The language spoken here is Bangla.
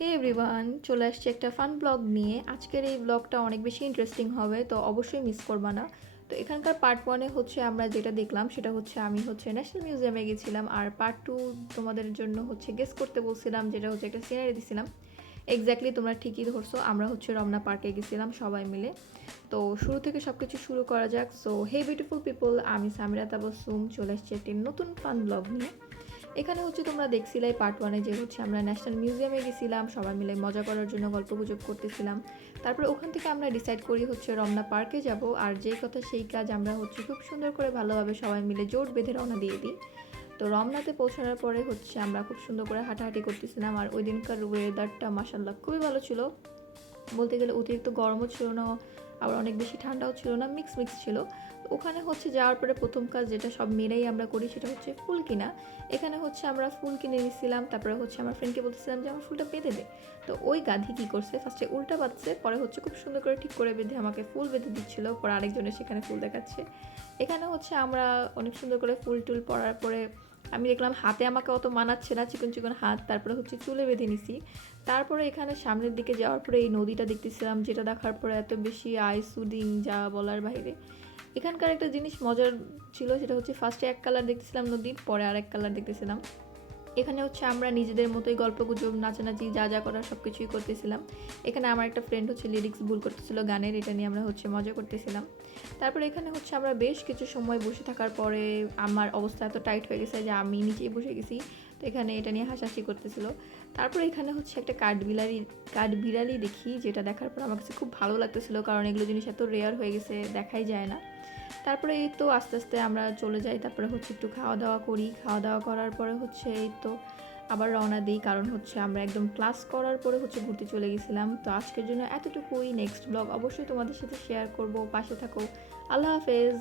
হে এভরিওয়ান, চলে আসছে একটা ফান ব্লগ নিয়ে। আজকের এই ব্লগটা অনেক বেশি ইন্টারেস্টিং হবে, তো অবশ্যই মিস করবা না। তো এখানকার পার্ট ওয়ানে হচ্ছে আমরা যেটা দেখলাম সেটা হচ্ছে আমি হচ্ছে ন্যাশনাল মিউজিয়ামে গেছিলাম, আর পার্ট টু তোমাদের জন্য হচ্ছে গেস করতে বলছিলাম, যেটা হচ্ছে একটা সিনারি দিছিলাম। এক্স্যাক্টলি তোমরা ঠিকই ধরছো, আমরা হচ্ছে রমনা পার্কে গেছিলাম সবাই মিলে। তো শুরু থেকে সব কিছু শুরু করা যাক। সো হে বিউটিফুল পিপল, আমি সামিরা তাবাসসুম চলে আসছি একটি নতুন ফান ব্লগ নিয়ে। এখানে হচ্ছে তোমরা দেখছিলাই পার্ট ওয়ানে যে হচ্ছে আমরা ন্যাশনাল মিউজিয়ামে গেছিলাম সবাই মিলে মজা করার জন্য, গল্পগুজব করতেছিলাম। তারপরে ওখান থেকে আমরা ডিসাইড করি হচ্ছে রমনা পার্কে যাব, আর যেই কথা সেই কাজ, আমরা হচ্ছে খুব সুন্দর করে ভালোভাবে সবাই মিলে জোট বেঁধে রওনা দিয়ে দিই। তো রমনাতে পৌঁছানোর পরে হচ্ছে আমরা খুব সুন্দর করে হাঁটাহাঁটি করতেছিলাম, আর ওই দিনকার ওয়েদারটা মাসাল্লাহ খুবই ভালো ছিল। বলতে গেলে অতিরিক্ত গরমও ছিল না, আবার অনেক বেশি ঠান্ডাও ছিল না, মিক্স মিক্স ছিল। ওখানে হচ্ছে যাওয়ার পরে প্রথম কাজ যেটা সব মেয়েরাই আমরা করি সেটা হচ্ছে ফুল কিনা। এখানে হচ্ছে আমরা ফুল কিনে নিয়েছিলাম, তারপরে হচ্ছে আমার ফ্রেন্ডকে বলতেছিলাম যে আমার ফুলটা বেঁধে দে। তো ওই গাধি কী করছে, ফার্স্টে উল্টা বাঁধছে, পরে হচ্ছে খুব সুন্দর করে ঠিক করে বেঁধে আমাকে ফুল বেঁধে দিচ্ছিল, পরে আরেকজনের সেখানে ফুল দেখাচ্ছে। এখানে হচ্ছে আমরা অনেক সুন্দর করে ফুল টুল পরার পরে আমি দেখলাম হাতে আমাকে অত মানাচ্ছে না, চিকন চিকন হাত, তারপরে হচ্ছে চুলে বেঁধে নিছি। তারপরে এখানে সামনের দিকে যাওয়ার পরে এই নদীটা দেখতেছিলাম, যেটা দেখার পরে এত বেশি আই সুদিং যা বলার বাইরে। এখানকার একটা জিনিস মজার ছিল, সেটা হচ্ছে ফার্স্টে এক কালার দেখতেছিলাম নদীর, পরে আরেক কালার দেখতেছিলাম। এখানে হচ্ছে আমরা নিজেদের মতোই গল্পগুজব, নাচানাচি যা যা করার সব কিছুই করতেছিলাম। এখানে আমার একটা ফ্রেন্ড হচ্ছে লিরিক্স ভুল করতেছিল গানের, এটা নিয়ে আমরা হচ্ছে মজা করতেছিলাম। তারপরে এখানে হচ্ছে আমরা বেশ কিছু সময় বসে থাকার পরে আমার অবস্থা এত টাইট হয়ে গেছে যে আমি নিচেই বসে গেছি। তো এখানে এটা নিয়ে হাসাহাসি করতেছিল। তারপরে এখানে হচ্ছে একটা কাঠবিড়ালি দেখি, যেটা দেখার পর আমার কাছে খুব ভালো লাগতেছিল, কারণ এগুলো জিনিস এত রেয়ার হয়ে গেছে, দেখাই যায় না। তারপরে এই তো আস্তে আস্তে আমরা চলে যাই, তারপরে হচ্ছে একটু খাওয়া দাওয়া করি, খাওয়া দাওয়া করার পরে হচ্ছে এই তো আবার রওনা দিই, কারণ হচ্ছে আমরা একদম ক্লাস করার পরে হচ্ছে ঘুরতে চলে গেছিলাম। তো আজকের জন্য এতটুকুই, নেক্সট ব্লগ অবশ্যই তোমাদের সাথে শেয়ার করব, পাশে থাকো। আল্লাহ হাফেজ।